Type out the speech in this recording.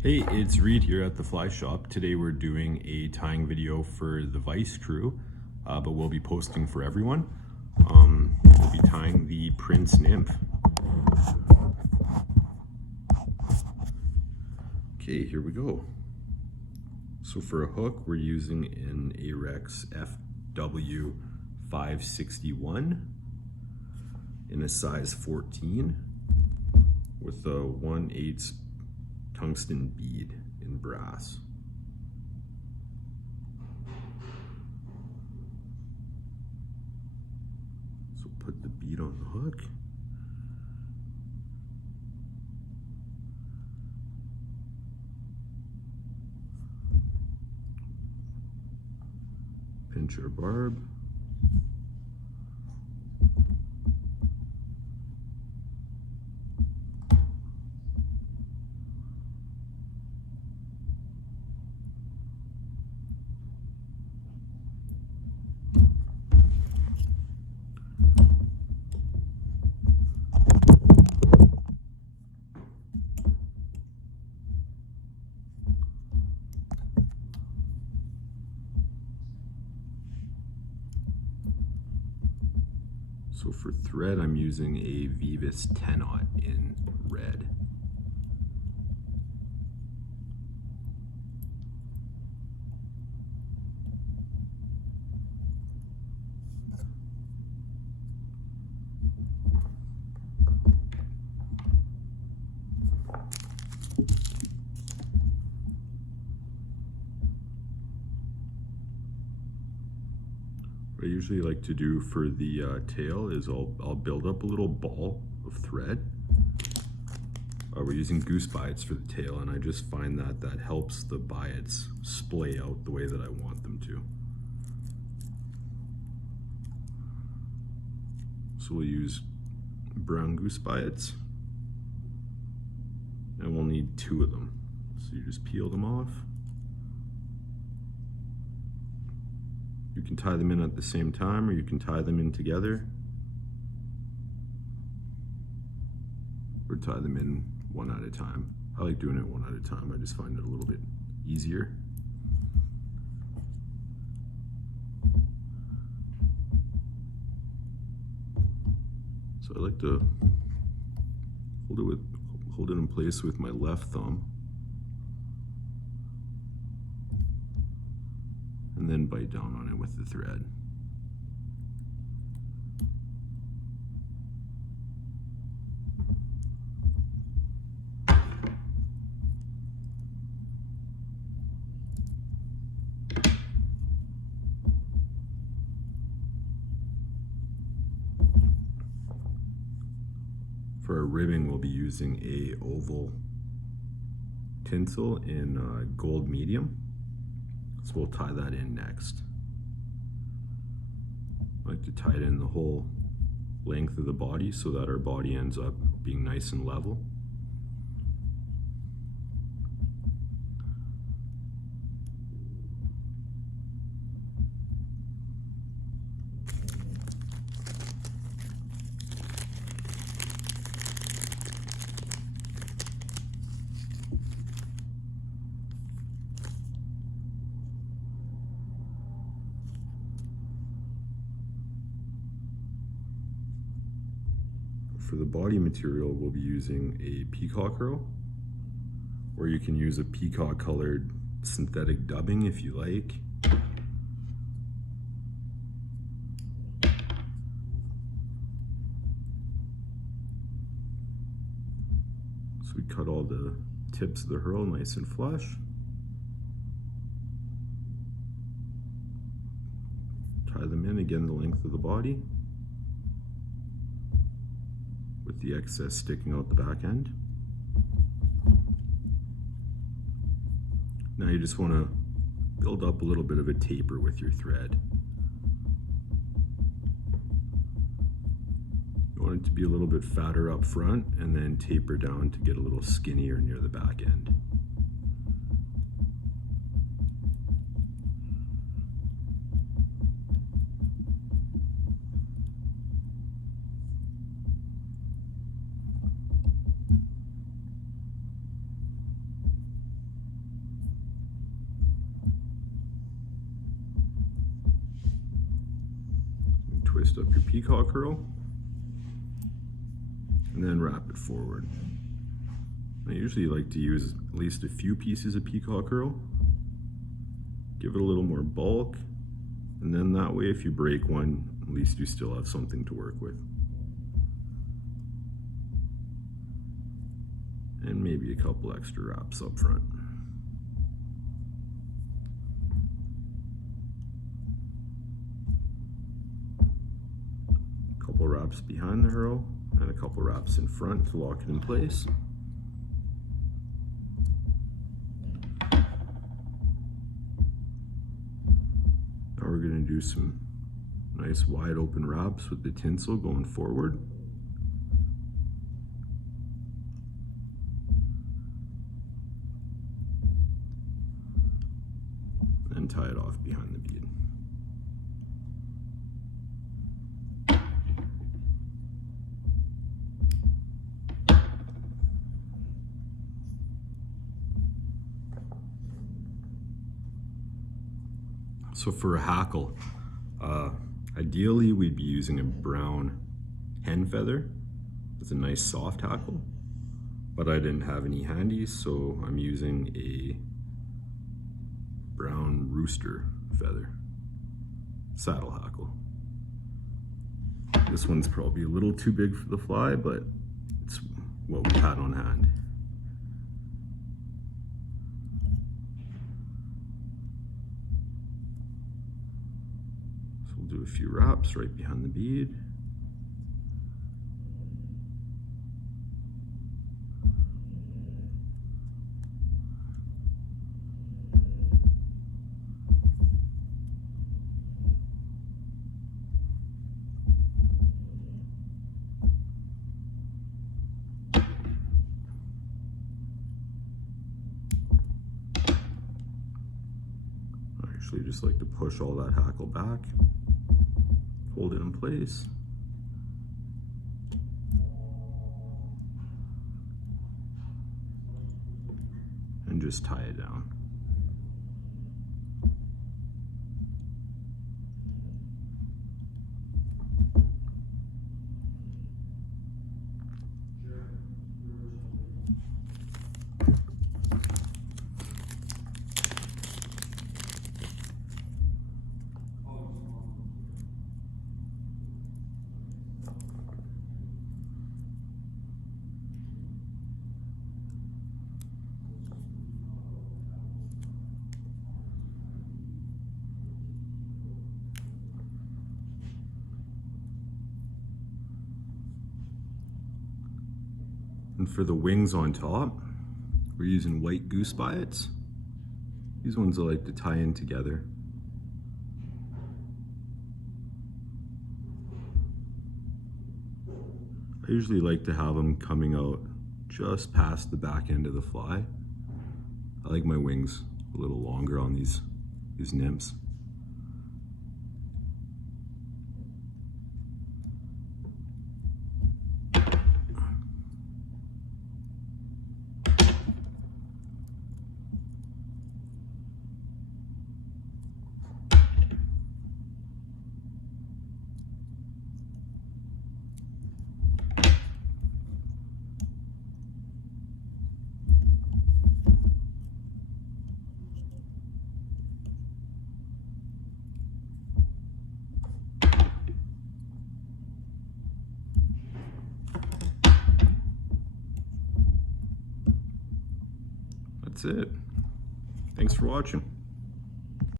Hey, it's Reid here at the Fly Shop. Today we're doing a tying video for the Vise crew, but we'll be posting for everyone. We'll be tying the Prince Nymph. Okay, here we go. So for a hook, we're using an Ahrex FW 561 in a size 14 with a 1/8 tungsten bead in brass. So put the bead on the hook. Pinch our barb. So for thread, I'm using a Vise 10-aught in red. What I usually like to do for the tail is I'll build up a little ball of thread. We're using goose bites for the tail, and I just find that that helps the bites splay out the way that I want them to. So we'll use brown goose bites, and we'll need 2 of them. So you just peel them off. You can tie them in at the same time, or you can tie them in together, or tie them in one at a time. I like doing it one at a time. I just find it a little bit easier. So I like to hold it in place with my left thumb, and then bite down on it with the thread. For our ribbing, we'll be using a oval tinsel in gold medium. So we'll tie that in next. I like to tie it in the whole length of the body so that our body ends up being nice and level. For the body material, we'll be using a peacock herl, or you can use a peacock colored synthetic dubbing if you like. So we cut all the tips of the herl nice and flush. Tie them in again the length of the body, with the excess sticking out the back end. Now you just want to build up a little bit of a taper with your thread. You want it to be a little bit fatter up front and then taper down to get a little skinnier near the back end. twist up your peacock curl, and then wrap it forward. I usually like to use at least a few pieces of peacock curl, give it a little more bulk, and then that way if you break one, at least you still have something to work with. And maybe a couple extra wraps up front. A couple wraps behind the herl and a couple wraps in front to lock it in place. Now we're going to do some nice wide open wraps with the tinsel going forward. And tie it off behind the bead. So for a hackle, ideally we'd be using a brown hen feather. It's a nice soft hackle, but I didn't have any handy, so I'm using a brown rooster feather saddle hackle. This one's probably a little too big for the fly, but it's what we had on hand. So we'll do a few wraps right behind the bead. I usually just like to push all that hackle back, hold it in place, and just tie it down. And for the wings on top, we're using white goose biots. These ones I like to tie in together. I usually like to have them coming out just past the back end of the fly. I like my wings a little longer on these nymphs. That's it. Thanks for watching.